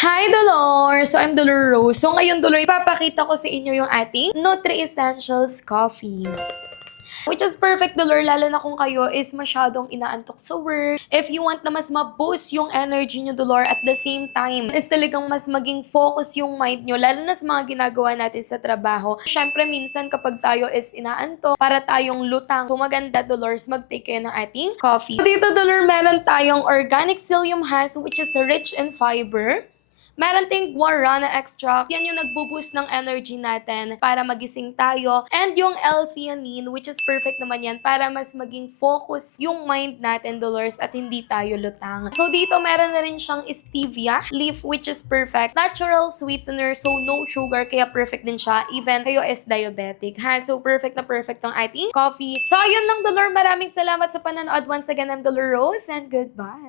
Hi, Dolor! So, I'm Dolor Rose. So, ngayon, Dolor, ipapakita ko sa inyo yung ating Nutri Essentials Coffee. Which is perfect, Dolor, lalo na kung kayo is masyadong inaantok sa work. If you want na mas ma-boost yung energy nyo, Dolor, at the same time, is talagang mas maging focus yung mind nyo, lalo na sa mga ginagawa natin sa trabaho. Siyempre, minsan kapag tayo is inaantok, para tayong lutang. So, maganda, Dolor, mag-take kayo ng ating coffee. So, dito, Dolor, meron tayong organic psyllium husk, which is rich in fiber. Meron ting guarana extract. Yan yung nagbo-boost ng energy natin para magising tayo. And yung L-theanine, which is perfect naman yan para mas maging focus yung mind natin, Dolores, at hindi tayo lutang. So dito meron na rin siyang stevia leaf, which is perfect. Natural sweetener, so no sugar, kaya perfect din siya. Even kayo is diabetic, ha? So perfect na perfect tong ating coffee. So ayun lang, Dolores. Maraming salamat sa panonood. Once again, I'm Dolores Rose, and goodbye.